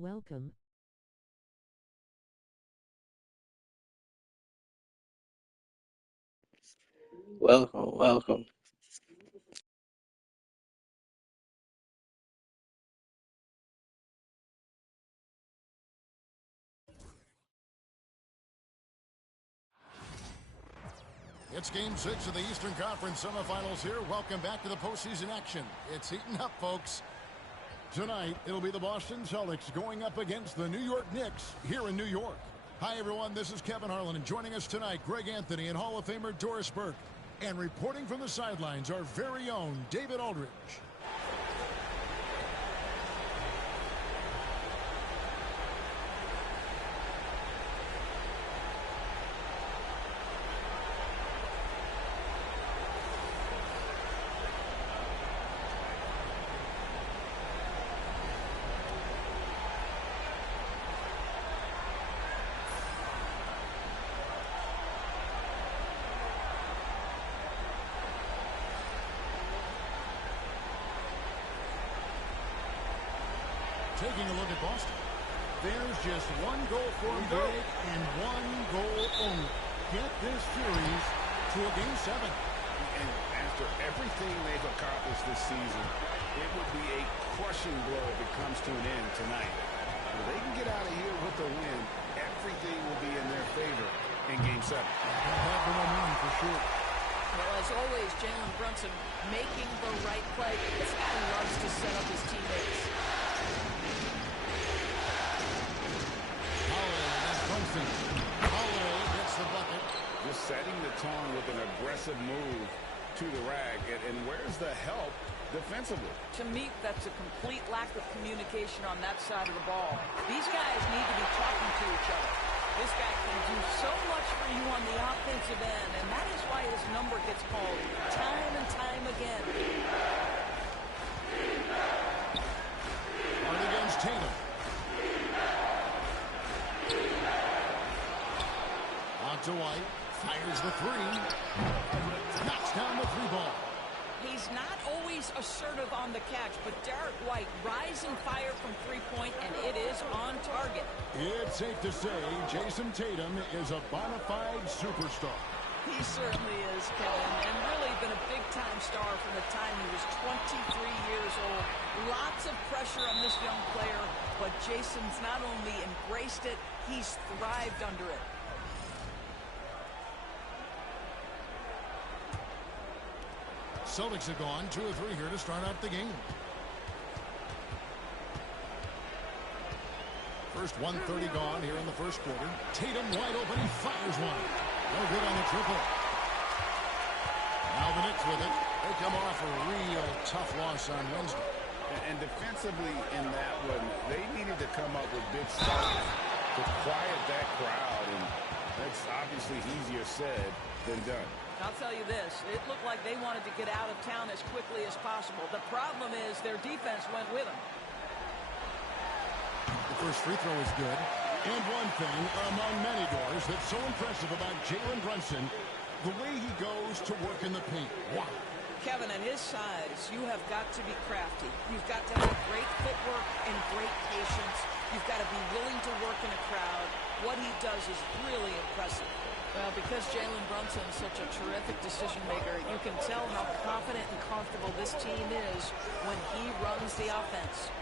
Welcome. Welcome, welcome. It's Game 6 of the Eastern Conference semifinals here. Welcome back to the postseason action. It's heating up, folks. Tonight, it'll be the Boston Celtics going up against the New York Knicks here in New York. Hi, everyone. This is Kevin Harlan, and joining us tonight, Greg Anthony and Hall of Famer Doris Burke. And reporting from the sidelines, our very own David Aldridge. Taking a look at Boston. There's just one goal for them, Greg, and one goal only. Get this series to a Game 7. And after everything they've accomplished this season, it would be a crushing blow if it comes to an end tonight. If they can get out of here with a win, everything will be in their favor in Game 7. They'll have the momentum for sure. Well, as always, Jalen Brunson making the right play. This guy loves to set up his teammates. Holiday gets the bucket. Just setting the tone with an aggressive move to the rag. And where's the help defensively? To me, that's a complete lack of communication on that side of the ball. These guys need to be talking to each other. This guy can do so much for you on the offensive end, and that is why his number gets called time and time again. On against Tatum. On to White. Fires the three. Knocks down the three ball. He's not always assertive on the catch, but Derek White, rising fire from three-point, and it is on target. It's safe to say Jason Tatum is a bona fide superstar. He certainly is, Kevin, and really been a big-time star from the time he was 23 years old. Lots of pressure on this young player, but Jason's not only embraced it, he's thrived under it. Celtics have gone 2 of 3 here to start out the game. First 1:30 gone here in the first quarter. Tatum wide open. He fires one. No good on the triple. Now the Knicks with it. They come off a real tough loss on Wednesday. And defensively in that one, they needed to come up with big stuff to quiet that crowd. And that's obviously easier said than done. I'll tell you this, it looked like they wanted to get out of town as quickly as possible. The problem is their defense went with them. The first free throw is good. And one thing among many, Doors, that's so impressive about Jalen Brunson, the way he goes to work in the paint. Wow. Kevin, at his size, you have got to be crafty. You've got to have great footwork and great patience. You've got to be willing to work in a crowd. What he does is really impressive. Well, because Jalen Brunson is such a terrific decision maker, you can tell how confident and comfortable this team is when he runs the offense.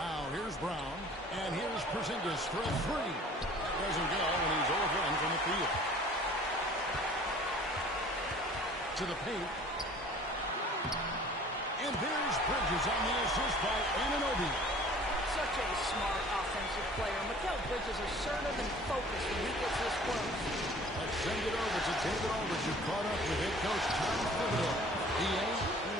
Now here's Brown, and here's Porzingis for a three. That doesn't go, and he's overrun from the field. To the paint. And there's Bridges on the assist by Anunoby. Such a smart offensive player. Mikal Bridges assertive and focused when he gets this close. Let's send it over to David Aldridge, who caught up with head coach Tom Thibodeau. He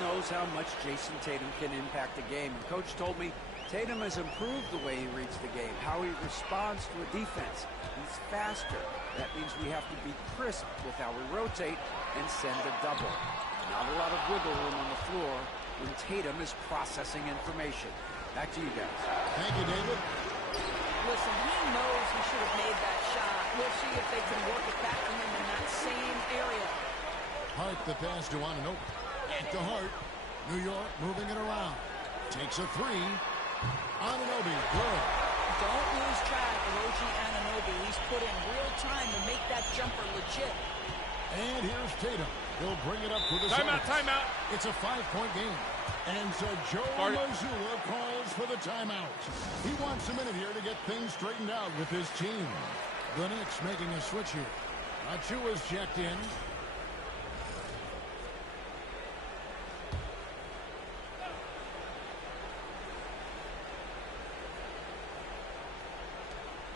knows how much Jason Tatum can impact a game. And Coach told me Tatum has improved the way he reads the game, how he responds to a defense. He's faster. That means we have to be crisp with how we rotate and send a double. Not a lot of wiggle room on the floor when Tatum is processing information. Back to you guys. Thank you, David. Listen, he knows he should have made that shot. We'll see if they can work it back to him in that same area. Hart the pass to Anunoby. Back to Hart. New York moving it around. Takes a three. Anunoby, good. Don't lose track of OG Anunoby. He's put in real time to make that jumper legit. And here's Tatum. He'll bring it up for the Timeout, Celtics. timeout. It's a 5-point game. And so Joe Mazzulla calls for the timeout. He wants a minute here to get things straightened out with his team. The Knicks making a switch here. Achiuwa's checked in.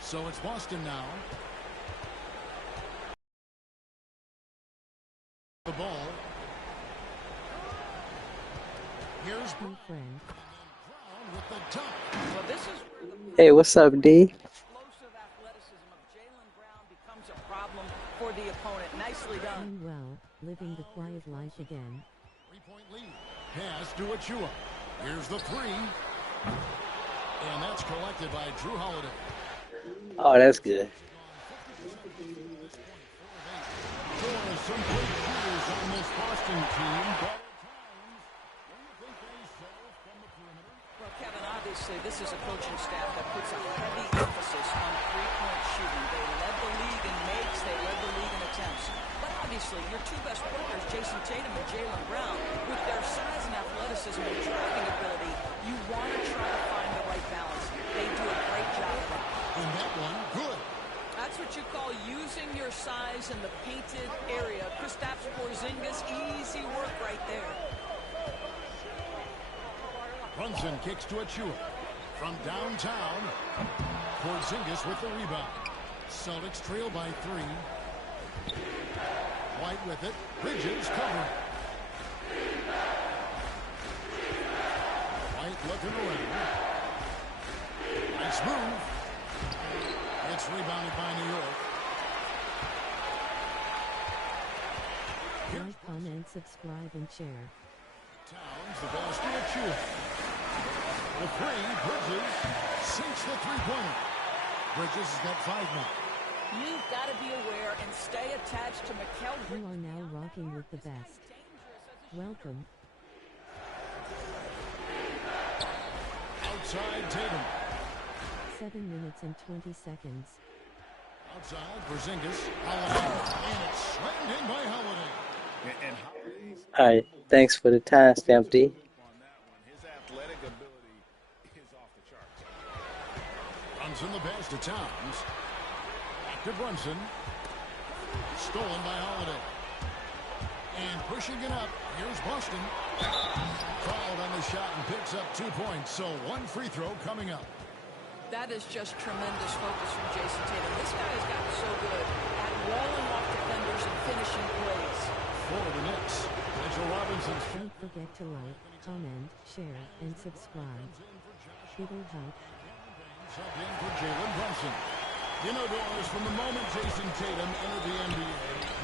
So it's Boston now. The ball. Here's Brown with the dunk. Well, this is where the Hey, what's up, D? explosive athleticism of Jaylen Brown becomes a problem for the opponent. Nicely done. Doing well, living the quiet life again. 3-point lead. Pass to Achiuwa. Here's the three. And that's collected by Drew Holiday. Oh, that's good. Some great shooters on this Boston team, but at times, when you think they serve from the perimeter. Well, Kevin, obviously, this is a coaching staff that puts a heavy emphasis on three-point shooting. They led the league in makes. They led the league in attempts. But obviously, your two best players, Jason Tatum and Jaylen Brown, with their size and athleticism and driving ability, you want to try to find the right balance. They do a great job of that. And that one, good. That's what you call using your size in the painted area. Kristaps Porzingis, easy work right there. Brunson kicks to Achiuwa. From downtown, Porzingis with the rebound. Celtics trail by 3. White with it. Bridges covering. White looking around. Nice move. It's rebounded by New York. Like, comment, subscribe, and share. Towns, the pass to Achiuwa. The three, Bridges sinks the three-pointer. Bridges has got 5 now. You've got to be aware and stay attached to Mikal You are now rocking with the best. Welcome. Outside Tatum. 7 minutes and 20 seconds. Outside Porzingis. Holiday. And it's slammed in by Holiday. And Holiday's All right, thanks for the timestamp, D. on that one. His athletic ability is off the charts. Brunson the pass to Towns. Back to Brunson. Stolen by Holiday. And pushing it up. Here's Boston. Fouled on the shot and picks up 2 points. So 1 free throw coming up. That is just tremendous focus from Jason Tatum. This guy has gotten so good at walling off defenders and finishing plays. For the Knicks, Mitchell Robinson's Don't forget to like, comment, share, and subscribe. It'll help. subbed in for Jalen Brunson. You know, Doris, from the moment Jason Tatum entered the NBA,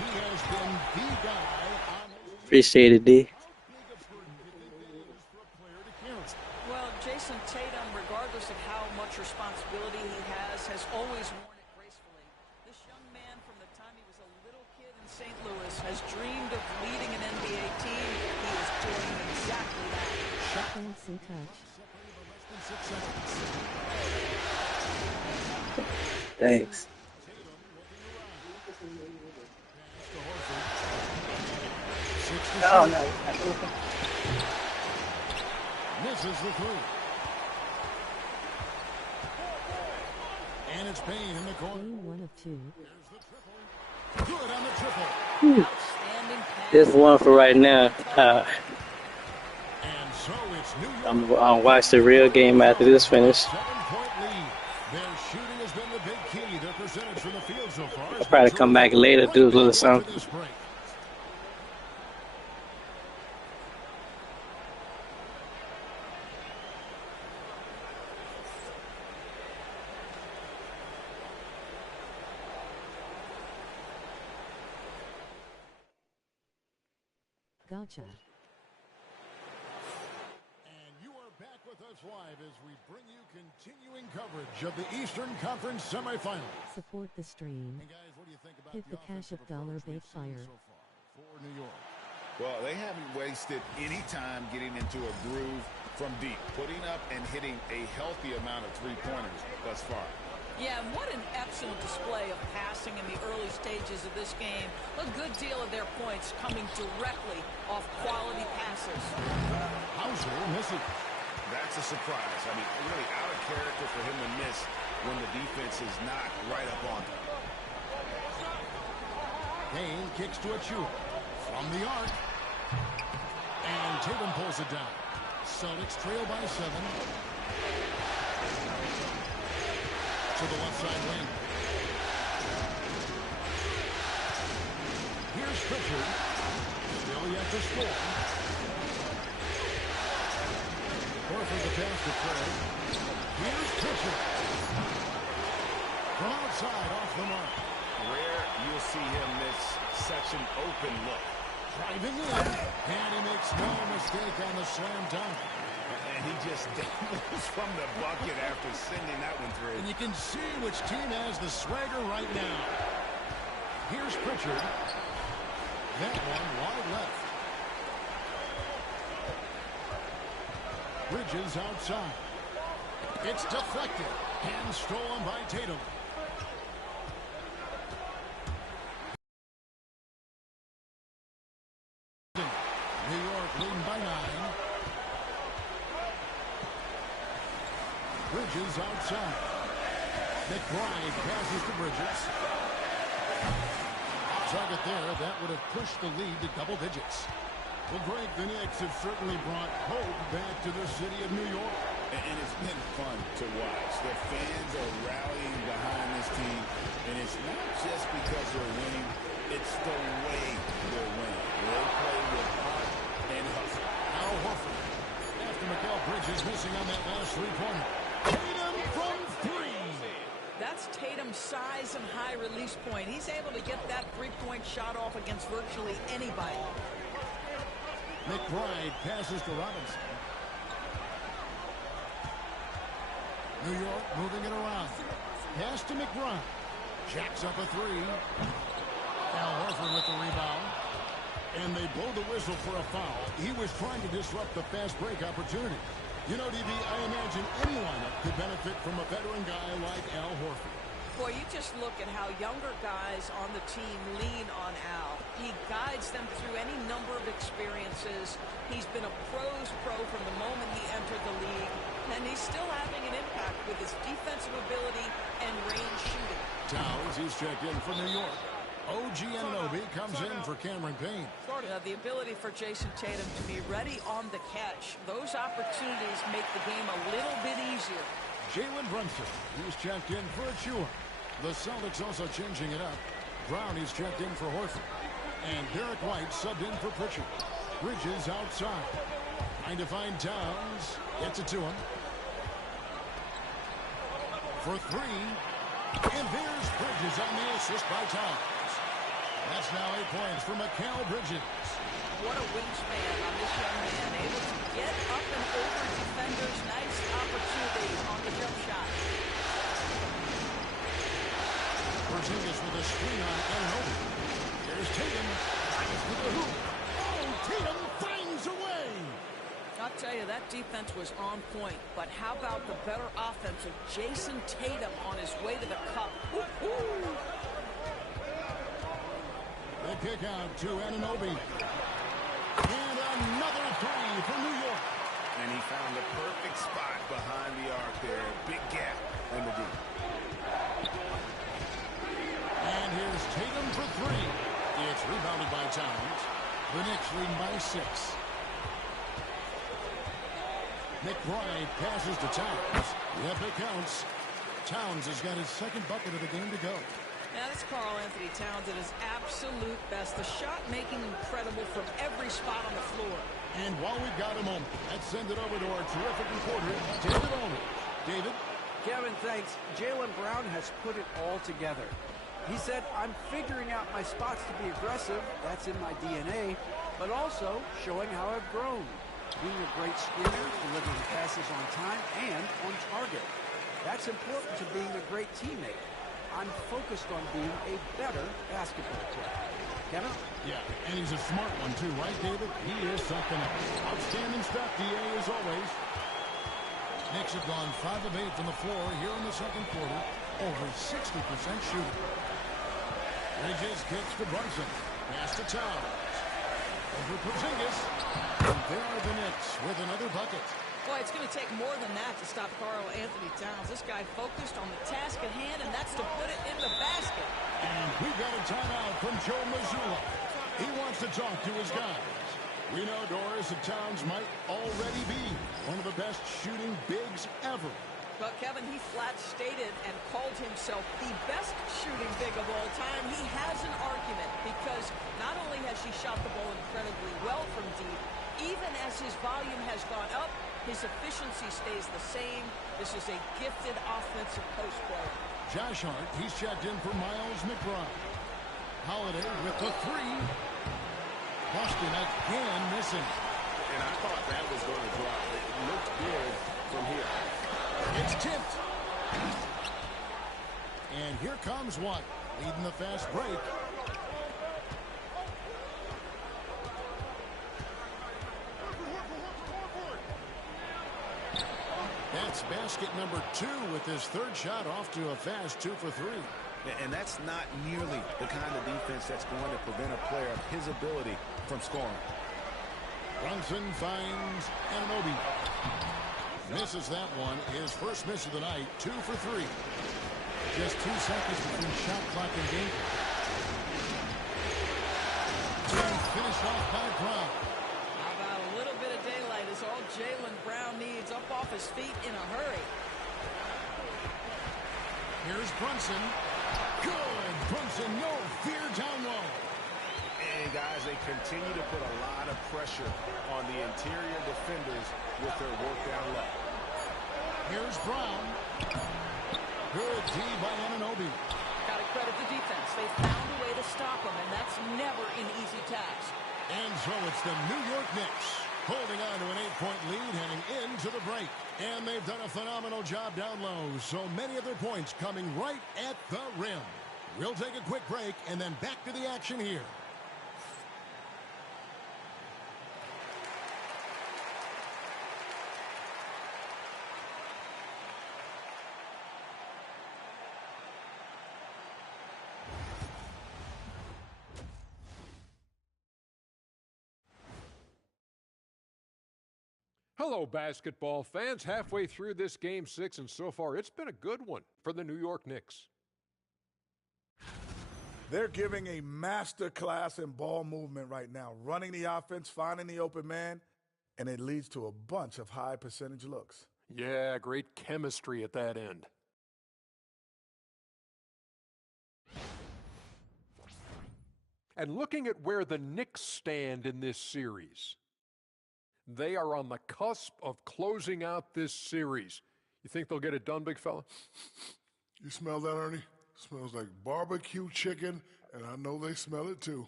he has been the guy on his Appreciate it, D. Well, Jason Tatum, regardless of how much responsibility he has always worn it gracefully. This young man, from the time he was a little kid in St. Louis, has dreamed of leading an NBA team. He is doing exactly that. Thanks in touch. Thanks. Oh, no. Misses the three. And it's Payne in the corner. Game 1 of 2. Good on the triple. Outstanding pass. This one for right now. And so it's New York. I'm gonna watch the real game after this finish. 7-point lead. Their shooting has been the big key. Their percentage from the field so far. I'll probably come back later, do a little something. This break. Gotcha. And you are back with us live as we bring you continuing coverage of the Eastern Conference semifinals. Support the stream. And guys, what do you think about Hit the cash offensive up dollar approach we've bait seen fire. so far for New York? Well, they haven't wasted any time getting into a groove from deep, putting up and hitting a healthy amount of three-pointers thus far. Yeah, and what an excellent display of passing in the early stages of this game. A good deal of their points coming directly off quality passes. Hauser misses. That's a surprise. I mean, really out of character for him to miss when the defense is not right up on him. Kane kicks to Achiuwa from the arc. And Tatum pulls it down. Celtics trail by 7. To the left side wing. Here's Pritchard. Still yet to score. Horford the pass to Craig. Here's Pritchard. From outside off the mark. Rare you'll see him miss such an open look. Driving in. And he makes no mistake on the slam dunk. And he just dangles from the bucket after sending that one through. And you can see which team has the swagger right now. Here's Pritchard. That one wide left. Bridges outside. It's deflected. And stolen by Tatum. New York leading by 9. Bridges outside. McBride passes to Bridges. Target there. That would have pushed the lead to double digits. Well, Greg, the Knicks have certainly brought hope back to the city of New York. And it's been fun to watch. The fans are rallying behind this team. And it's not just because they're winning. It's the way they're winning. They play with heart and hustle. Al Horford. After Mikal Bridges missing on that last three-pointer. Tatum from 3. That's Tatum's size and high release point. He's able to get that three-point shot off against virtually anybody. McBride passes to Robinson. New York moving it around. Pass to McBride. Jacks up a 3. Al Horford with the rebound. And they blow the whistle for a foul. He was trying to disrupt the fast break opportunity. You know, DB, I imagine any lineup could benefit from a veteran guy like Al Horford. Boy, you just look at how younger guys on the team lean on Al. He guides them through any number of experiences. He's been a pro's pro from the moment he entered the league, and he's still having an impact with his defensive ability and range shooting. Towns, he's checked in for New York. OG Anunoby comes in for Cameron Payne. The ability for Jason Tatum to be ready on the catch. Those opportunities make the game a little bit easier. Jalen Brunson, he's checked in for Achiuwa. The Celtics also changing it up. Brown is checked in for Horford. And Derek White subbed in for Pritchard. Bridges outside. Trying to find Towns. Gets it to him. For 3. And there's Bridges on the assist by Towns. That's now 8 points for Mikal Bridges. What a wingspan on this young man. Able to get up and over defenders. Nice opportunity on the jump shot. Porzingis with a screen on Anunoby. There's Tatum. Drives to the hoop. Oh, Tatum finds a way. I'll tell you, that defense was on point. But how about the better offense of Jason Tatum on his way to the cup? Woo-hoo. The kick out to Anunoby. And another 3 for New York. And he found the perfect spot behind the arc there. Big gap in the deep. And here's Tatum for 3. It's rebounded by Towns. The Knicks leading by 6. McBride passes to Towns. Yep, it counts. Towns has got his second bucket of the game to go. Now, this Karl-Anthony Towns at his absolute best. The shot making incredible from every spot on the floor. And while we've got a moment, let's send it over to our terrific reporter, David Aldridge. David? Kevin, thanks. Jaylen Brown has put it all together. He said, I'm figuring out my spots to be aggressive. That's in my DNA. But also showing how I've grown. Being a great screener, delivering passes on time and on target. That's important to being a great teammate. I'm focused on being a better basketball player. Kevin? Yeah, and he's a smart one too, right, David? He is something else. Outstanding stuff, DA, as always. Knicks have gone 5 of 8 from the floor here in the second quarter. Over 60% shooting. Bridges kicks to Brunson. Pass to Towns. Over Porzingis. And there are the Knicks with another bucket. Boy, it's going to take more than that to stop Karl Anthony Towns. This guy focused on the task at hand, and that's to put it in the basket. And we've got a timeout from Joe Mazzulla. He wants to talk to his guys. We know, Doris, that Towns might already be one of the best shooting bigs ever. But, Kevin, he flat stated and called himself the best shooting big of all time. He has an argument because not only has he shot the ball incredibly well from deep, even as his volume has gone up, his efficiency stays the same. This is a gifted offensive post player. Josh Hart, he's checked in for Miles McBride. Holiday with the three. Boston again missing. And I thought that was going to drop. It looked good from here. It's tipped. And here comes Watt, leading the fast break. That's basket number 2 with his third shot off to a fast 2 for 3. And that's not nearly the kind of defense that's going to prevent a player of his ability from scoring. Brunson finds Anunoby. Misses that one. His first miss of the night, 2 for 3. Just 2 seconds between shot clock and game. Finished off by Brown. How about a little bit of daylight is all Jaylen Brown needs, up off his feet in a hurry. Here's Brunson. Good. Brunson, no fear down low. And, guys, they continue to put a lot of pressure on the interior defenders with their work down low. Here's Brown. Good D by Anunoby. Got to credit the defense. They found a way to stop him, and that's never an easy task. And so it's the New York Knicks holding on to an 8-point lead heading into the break. And they've done a phenomenal job down low. So many of their points coming right at the rim. We'll take a quick break and then back to the action here. Hello, basketball fans. Halfway through this Game 6, and so far it's been a good one for the New York Knicks. They're giving a master class in ball movement right now, running the offense, finding the open man, and it leads to a bunch of high percentage looks. Yeah, great chemistry at that end. And looking at where the Knicks stand in this series, they are on the cusp of closing out this series. You think they'll get it done, big fella? You smell that, Ernie? Smells like barbecue chicken, and I know they smell it too.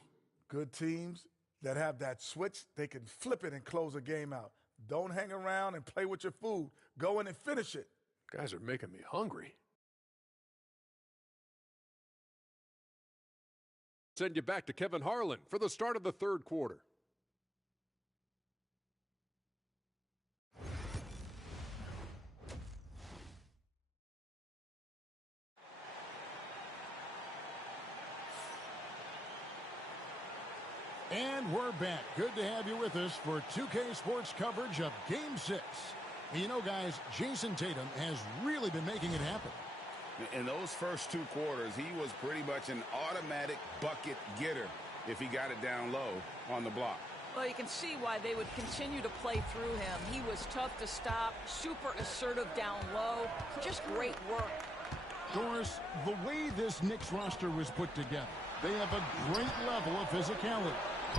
Good teams that have that switch, they can flip it and close a game out. Don't hang around and play with your food. Go in and finish it. Guys are making me hungry. Send you back to Kevin Harlan for the start of the third quarter. And we're back. Good to have you with us for 2K Sports coverage of Game 6. And you know, guys, Jason Tatum has really been making it happen. In those first 2 quarters, he was pretty much an automatic bucket getter if he got it down low on the block. Well, you can see why they would continue to play through him. He was tough to stop, super assertive down low, just great work. Doris, the way this Knicks roster was put together, they have a great level of physicality.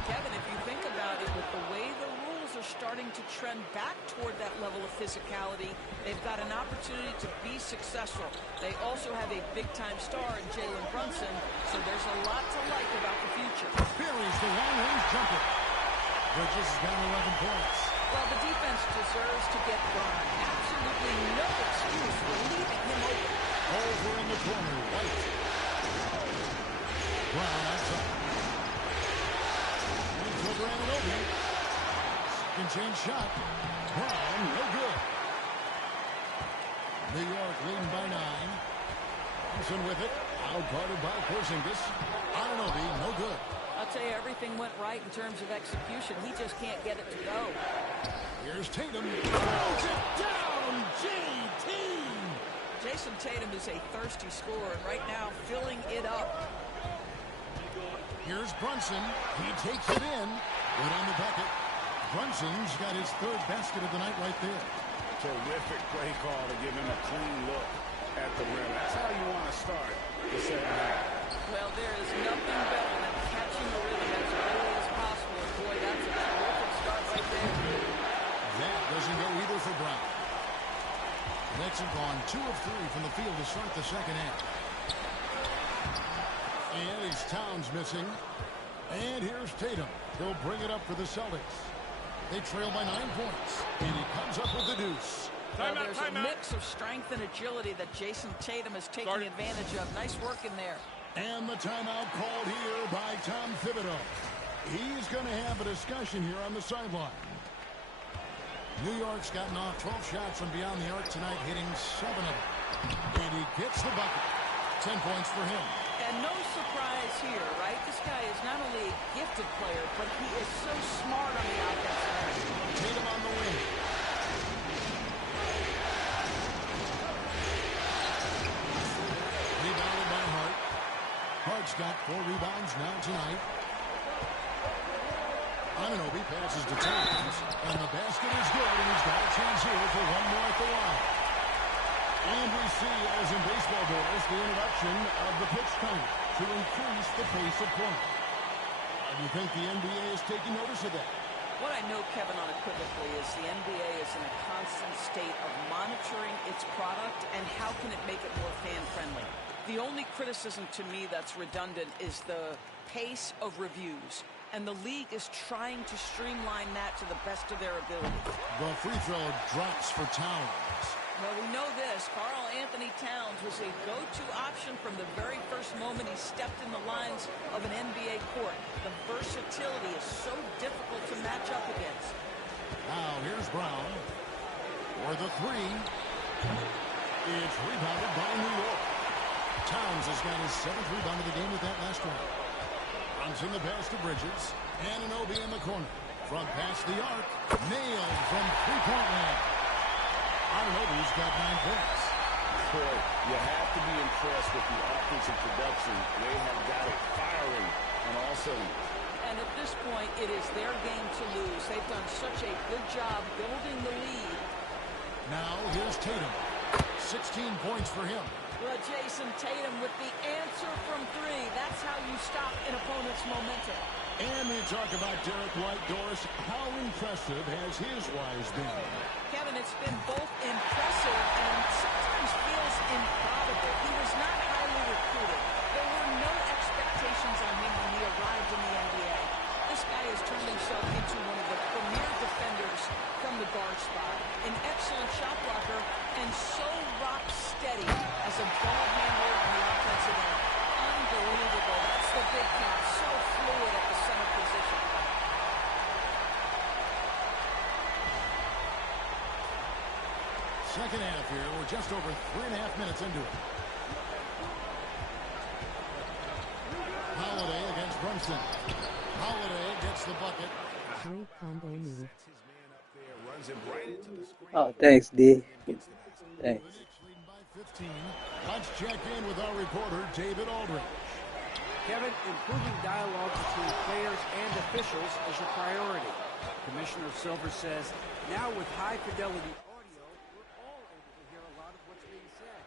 Kevin, if you think about it, with the way the rules are starting to trend back toward that level of physicality, they've got an opportunity to be successful. They also have a big-time star in Jalen Brunson, so there's a lot to like about the future. Buries the long-range jumper. Bridges has got 11 points. Well, the defense deserves to get burned. Absolutely no excuse for leaving him open. Over in the corner, White. Brown outside. It's over Anunoby. Second chance shot. Brown, no good. New York leading by 9. Thompson with it. Out-guarded by Porzingis. Anunoby, no good. I'll tell you, everything went right in terms of execution. He just can't get it to go. Here's Tatum. Throws it down. JT. Jason Tatum is a thirsty scorer, and right now filling it up. Here's Brunson. He takes it in. Good on the bucket. Brunson's got his 3rd basket of the night right there. Terrific play call to give him a clean look at the rim. That's how you want to start the second half. Well, there is nothing better than catching the rhythm as early as possible. And boy, that's a terrific start right there. That doesn't go either for Brown. The Nets have gone 2 of 3 from the field to start the second half. And it's Towns missing. And here's Tatum. He'll bring it up for the Celtics. They trail by 9 points. And he comes up with the deuce. Well, there's a mix of strength and agility that Jason Tatum is taking advantage of. Nice work in there. And the timeout called here by Tom Thibodeau. He's going to have a discussion here on the sideline. New York's gotten off 12 shots from beyond the arc tonight, hitting 7 of them. And he gets the bucket. 10 points for him. And no surprise here, right? This guy is not only a gifted player, but he is so smart on the offensive end. Tatum on the wing. Rebounded by Hart. Hart's got 4 rebounds now tonight. Anunoby passes to Towns, and the basket is good, and he's got a chance here for one more at the line. And we see, as in baseball doors, the introduction of the pitch count to increase the pace of play. Do you think the NBA is taking notice of that? What I know, Kevin, unequivocally is the NBA is in a constant state of monitoring its product and how can it make it more fan-friendly. The only criticism to me that's redundant is the pace of reviews. And the league is trying to streamline that to the best of their ability. The free throw drops for Towns. Well, we know this. Karl Anthony Towns was a go-to option from the very first moment he stepped in the lines of an NBA court. The versatility is so difficult to match up against. Now, here's Brown. For the 3. It's rebounded by New York. Towns has got his 7th rebound of the game with that last one. In the pass to Bridges. Anunoby in the corner. Front past the arc. Nailed from 3-point land. Anunoby's got 9 points. Boy, you have to be impressed with the offensive production. They have got it firing on all cylinders. And at this point, it is their game to lose. They've done such a good job building the lead. Now, here's Tatum. 16 points for him. Well, Jason Tatum with the answer from 3. That's how you stop an opponent's momentum. And we talk about Derek White. Doris, how impressive has his rise been? Kevin, it's been both impressive and sometimes feels improbable. He was not highly recruited. There were no expectations on him when he arrived in the NBA. This guy has turned himself into one of the premier defenders from the guard spot. An excellent shot blocker and so rock steady as a ball handler on the offensive end. Unbelievable. That's the big count. So fluid at the center position. Second half here. We're just over 3.5 minutes into it. Holiday against Brunson. Holiday gets the bucket. Great combo move. Oh, thanks, D. Thanks. Let's check in with our reporter, David Aldridge. Kevin, improving dialogue between players and officials is a priority. Commissioner Silver says, now with high-fidelity audio, we're all able to hear a lot of what's being said.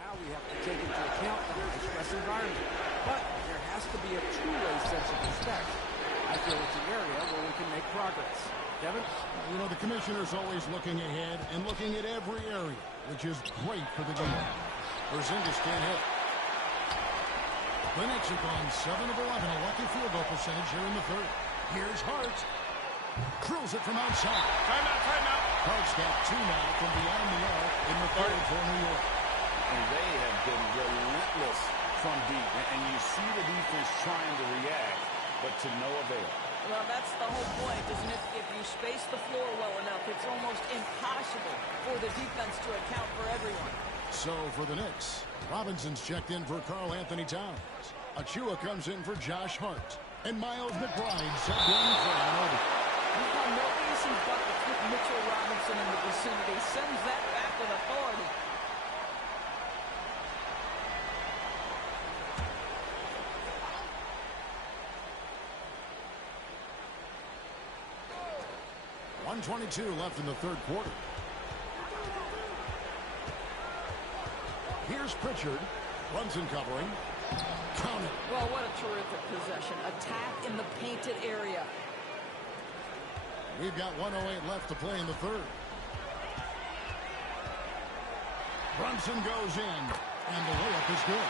Now we have to take into account the high-stress environment. But there has to be a two-way sense of respect. I feel it's an area where we can make progress. Kevin? You know, the commissioner's always looking ahead and looking at every area, which is great for the game. Porzingis can't hit. The Knicks have gone 7 of 11, a lucky field goal percentage here in the 3rd. Here's Hart. Drills it from outside. Timeout. Hart's got 2 now from beyond the arc in the 3rd for New York. and they have been relentless from deep. And you see the defense trying to react, but to no avail. Well, that's the whole point, isn't it? If you space the floor well enough, it's almost impossible for the defense to account for everyone. So for the Knicks, Robinson's checked in for Karl Anthony Towns. Achua comes in for Josh Hart. And Miles McBride subbed in for Anunoby. No easy buckets with Mitchell Robinson in the vicinity. Sends that back with authority. .122 left in the third quarter. Here's Pritchard. Brunson covering. Count it. Well, what a terrific possession. Attack in the painted area. We've got 1:08 left to play in the third. Brunson goes in, and the layup is good.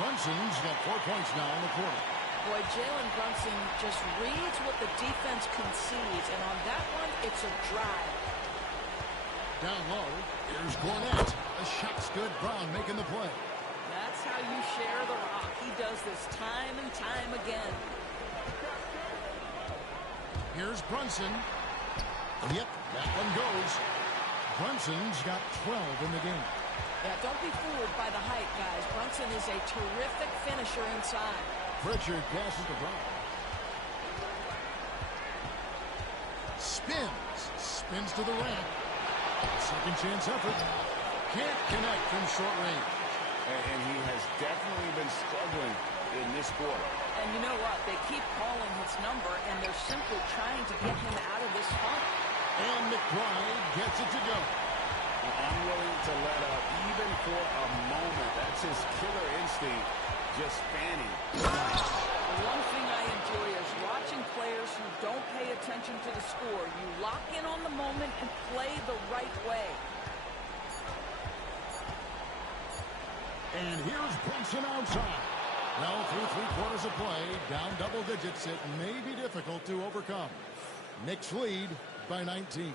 Brunson's got 4 points now in the quarter. Boy, Jalen Brunson just reads what the defense concedes, and on that one, it's a drive. Down low, here's Cornette. The shot's good. Brown making the play. That's how you share the rock. He does this time and time again. Here's Brunson. Yep, that one goes. Brunson's got 12 in the game. Yeah, don't be fooled by the height, guys. Brunson is a terrific finisher inside. Pritchard passes to Brown. Spins to the rack. Second chance effort. Can't connect from short range. And he has definitely been struggling in this quarter. And you know what? They keep calling his number, and they're simply trying to get him out of this funk. And McBride gets it to go. I'm willing to let up even for a moment. That's his killer instinct, just fanning. One thing I enjoy is watching players who don't pay attention to the score. You lock in on the moment and play the right way. And here's Brunson outside. Well, through 3 quarters of play, down double digits, it may be difficult to overcome. Knicks lead by 19.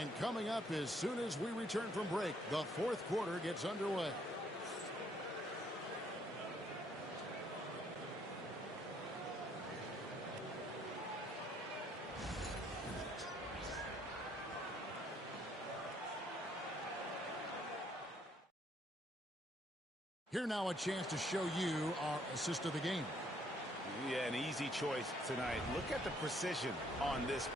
And coming up as soon as we return from break, the fourth quarter gets underway. Here now a chance to show you our assist of the game. Yeah, an easy choice tonight. Look at the precision on this.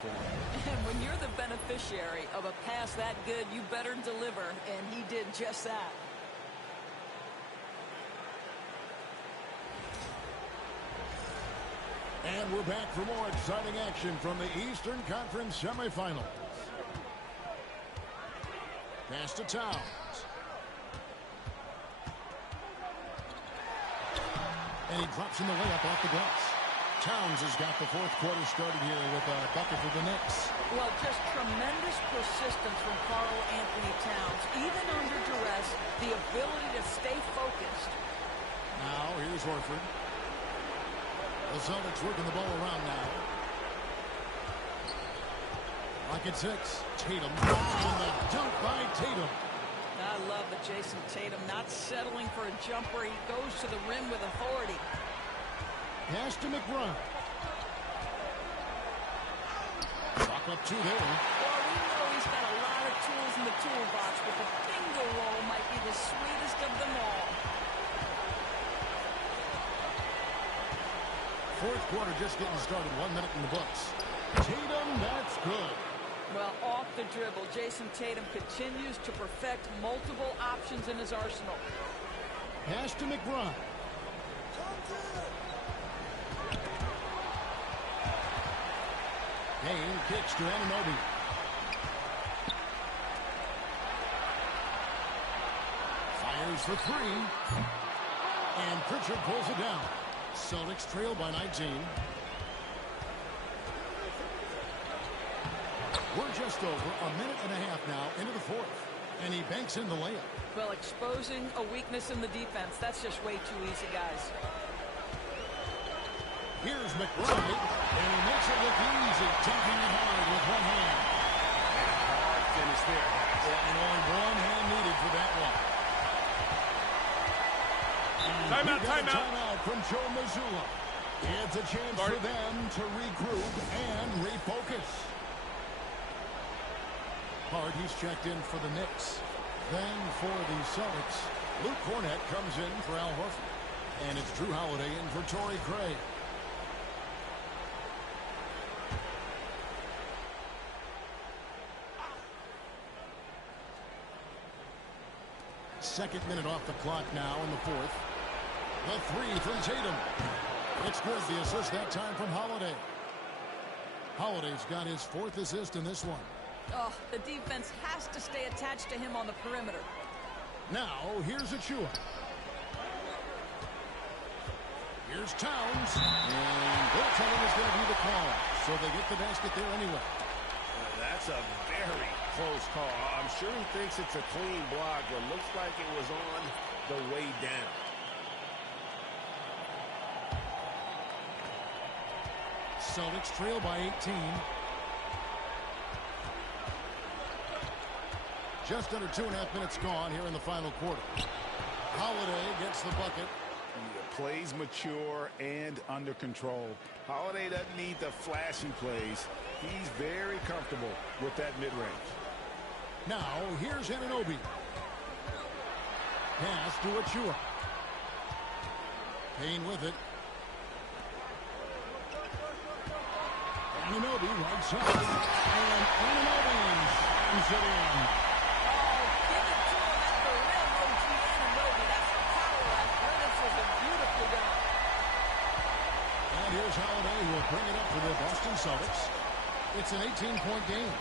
And when you're the beneficiary of a pass that good, you better deliver, and he did just that. And we're back for more exciting action from the Eastern Conference semifinals. Pass to Towns. And he drops in the layup off the glass. Towns has got the fourth quarter started here with a bucket for the Knicks. Well, just tremendous persistence from Karl Anthony Towns. Even under duress, the ability to stay focused. Now, here's Horford. The Celtics working the ball around now. Rocket 6. Tatum. And the dunk by Tatum. I love that Jason Tatum not settling for a jumper. He goes to the rim with authority. Pass to McBride. Clock up 2 there. Well, we know he's got a lot of tools in the toolbox, but the finger roll might be the sweetest of them all. Fourth quarter just getting started. 1 minute in the books. Tatum, that's good. Well, off the dribble, Jason Tatum continues to perfect multiple options in his arsenal. Pass to McBride. Payne kicks to Anunoby. Fires for 3. And Pritchard pulls it down. Celtics trail by 19. We're just over a minute and a half now into the fourth. And he banks in the layup. Well, exposing a weakness in the defense, that's just way too easy, guys. Here's McBride, and he makes it look easy, taking it hard with one hand. Hard toughness there. Yeah, and only one hand needed for that one. Timeout from Joe Mazzulla. It's a chance for them to regroup and refocus. Hart, he's checked in for the Knicks. Then for the Celtics, Luke Cornett comes in for Al Horford. And it's Drew Holiday in for Torrey Craig. Second minute off the clock now in the fourth. The three from Tatum. It's good. The assist that time from Holiday. Holiday's got his fourth assist in this one. Oh, the defense has to stay attached to him on the perimeter. Now, here's Achua. Here's Towns. And goaltending is going to be the call. So they get the basket there anyway. That's a very close call. I'm sure he thinks it's a clean block, but looks like it was on the way down. Celtics trail by 18. Just under 2.5 minutes gone here in the final quarter. Holiday gets the bucket. He plays mature and under control. Holiday doesn't need the flashy plays. He's very comfortable with that mid-range. Now, here's Anunoby. Pass to Achua. Payne with it. Anunoby right side. And Anunoby slams it in. Oh, give it to him at the rim, OG Anunoby. That's power athleticism. Beautifully done. And here's Holiday, who will bring it up for the Boston Celtics. It's an 18-point game.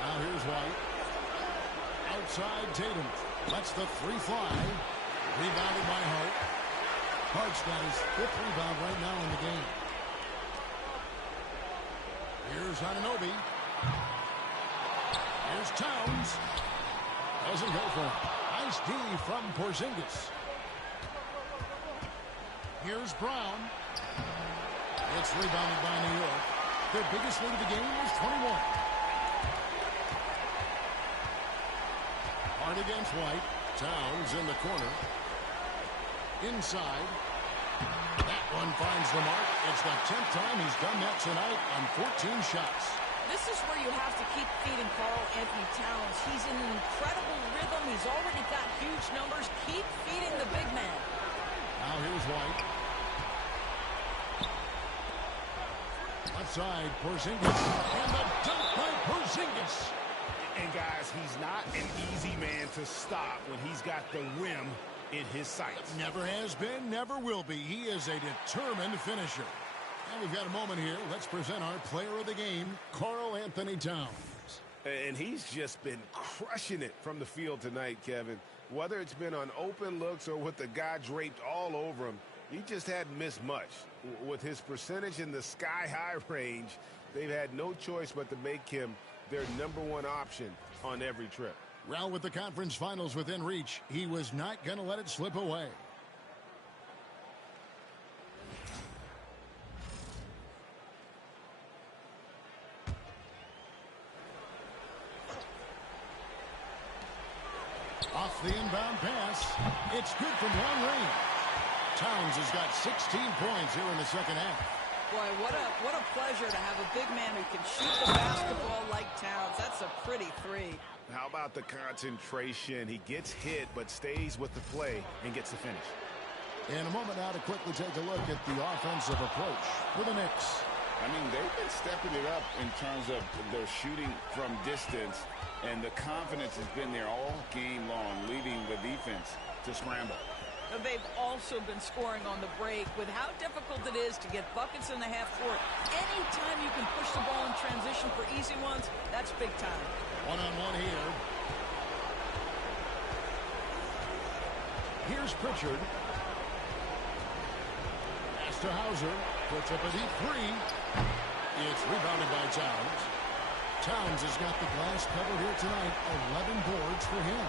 Now here's White. Outside Tatum. Lets the three fly. Rebounded by Hart. Hart's got his fifth rebound right now in the game. Here's Anunoby. Here's Towns. Doesn't go for it. Nice D from Porzingis. Here's Brown. It's rebounded by New York. Their biggest lead of the game is 21. Hart against White. Towns in the corner. Inside. That one finds the mark. It's the 10th time he's done that tonight on 14 shots. This is where you have to keep feeding Karl Anthony Towns. He's in an incredible rhythm. He's already got huge numbers. Keep feeding the big man. Now here's White. Left side, Porzingis. And the dunk by Porzingis. And guys, he's not an easy man to stop when he's got the rim in his sights. Never has been, never will be. He is a determined finisher. And we've got a moment here. Let's present our player of the game, Karl Anthony Towns. And he's just been crushing it from the field tonight, Kevin. Whether it's been on open looks or with the guy draped all over him, he just hadn't missed much. With his percentage in the sky-high range, they've had no choice but to make him their #1 option on every trip. Well, with the conference finals within reach, he was not going to let it slip away. Off the inbound pass. It's good from long range. Towns has got 16 points here in the second half. Boy, what a pleasure to have a big man who can shoot the basketball like Towns. That's a pretty three. How about the concentration? He gets hit, but stays with the play and gets the finish. In a moment now to quickly take a look at the offensive approach for the Knicks. I mean, they've been stepping it up in terms of their shooting from distance, and the confidence has been there all game long, leaving the defense to scramble. They've also been scoring on the break. With how difficult it is to get buckets in the half court, anytime you can push the ball in transition for easy ones, that's big time. One-on-one here. Here's Pritchard. Pass to Hauser. Puts up a deep three. It's rebounded by Towns. Towns has got the glass covered here tonight. 11 boards for him.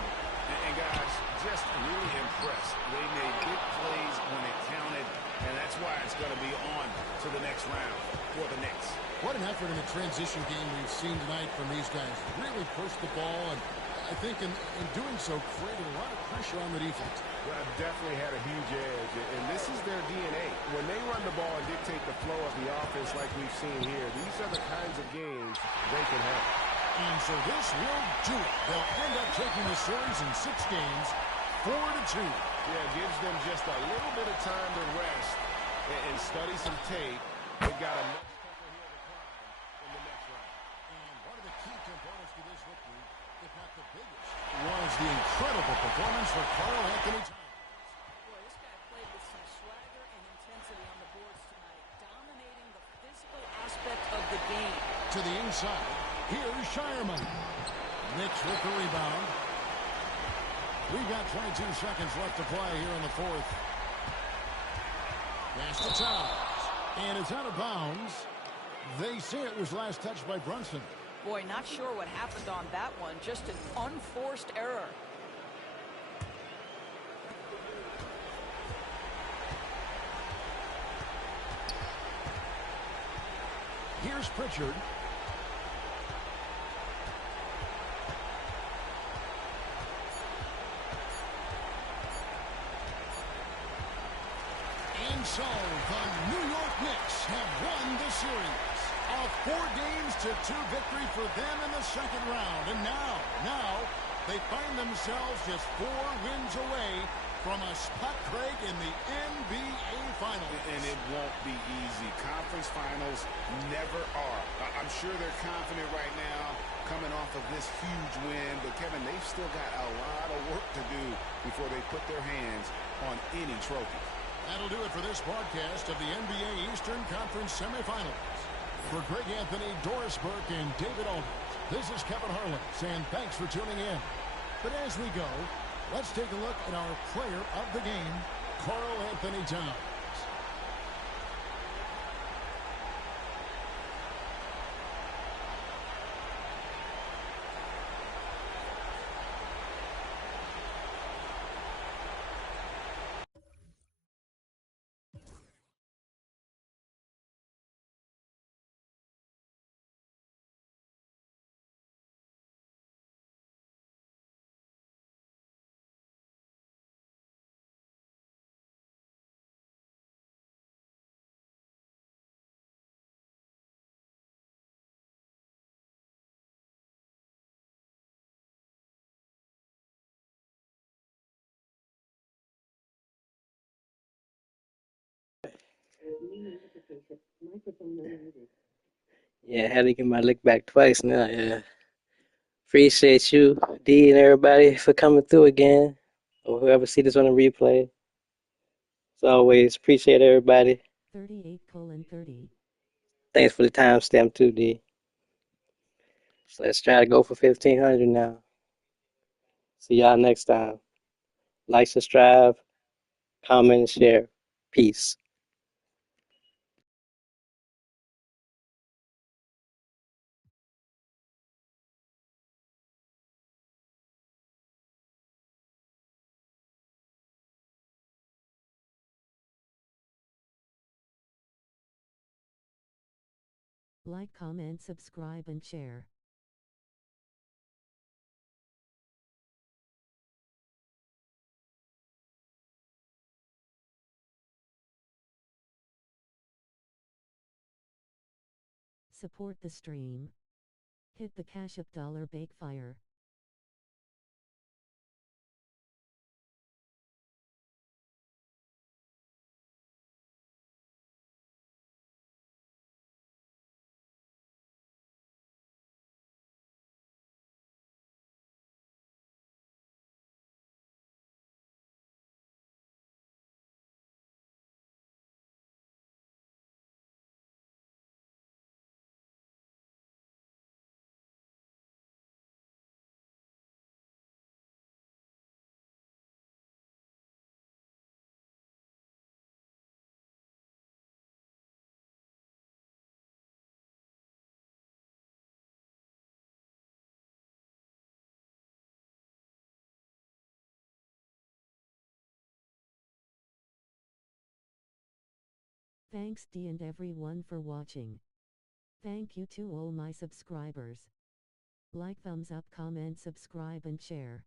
And guys, just really impressed. They made big plays when it counted, and that's why it's going to be on to the next round for the Knicks. What an effort effort in the transition game we've seen tonight from these guys. Really pushed the ball, and I think in doing so created a lot of pressure on the defense. Well, definitely had a huge edge, and this is their DNA. When they run the ball and dictate the flow of the offense like we've seen here, these are the kinds of games they can have. And so this will do it. They'll end up taking the series in 6 games, 4-2. Yeah, it gives them just a little bit of time to rest and study some tape. They've got a much tougher hill to climb in the next round. And one of the key components to this victory, if not the biggest, was the incredible performance for Karl Anthony Towns. Boy, this guy played with some swagger and intensity on the boards tonight, dominating the physical aspect of the game. To the inside, here's Shireman. Knicks with the rebound. We've got 22 seconds left to play here in the fourth. Pass to Towns. And it's out of bounds. They say it was last touched by Brunson. Boy, not sure what happened on that one. Just an unforced error. Here's Pritchard. And so the New York Knicks have won the series. A 4-2 victory for them in the second round. And now they find themselves just 4 wins away from a spot, Craig, in the NBA Finals. And it won't be easy. Conference finals never are. I'm sure they're confident right now coming off of this huge win. But, Kevin, they've still got a lot of work to do before they put their hands on any trophy. That'll do it for this broadcast of the NBA Eastern Conference semifinals. For Greg Anthony, Doris Burke, and David Aldridge, this is Kevin Harlan saying thanks for tuning in. But as we go, let's take a look at our player of the game, Karl Anthony Towns. Yeah, I had to get my lick back twice now. Yeah. Appreciate you, D, and everybody for coming through again. Or whoever see this on the replay. As always, appreciate everybody. 38:30. Thanks for the timestamp too, D. So let's try to go for 1,500 now. See y'all next time. Like, subscribe, comment, and share. Peace. Like, comment, subscribe, and share. Support the stream. Hit the Cash App $Bakefire. Thanks D and everyone for watching. Thank you to all my subscribers. Like, thumbs up, comment, subscribe and share.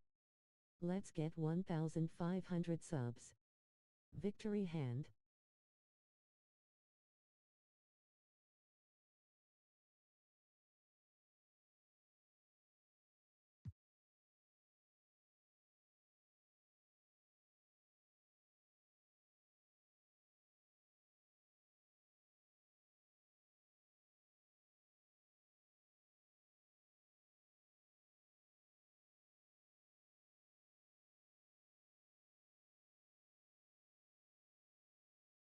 Let's get 1,500 subs. Victory hand.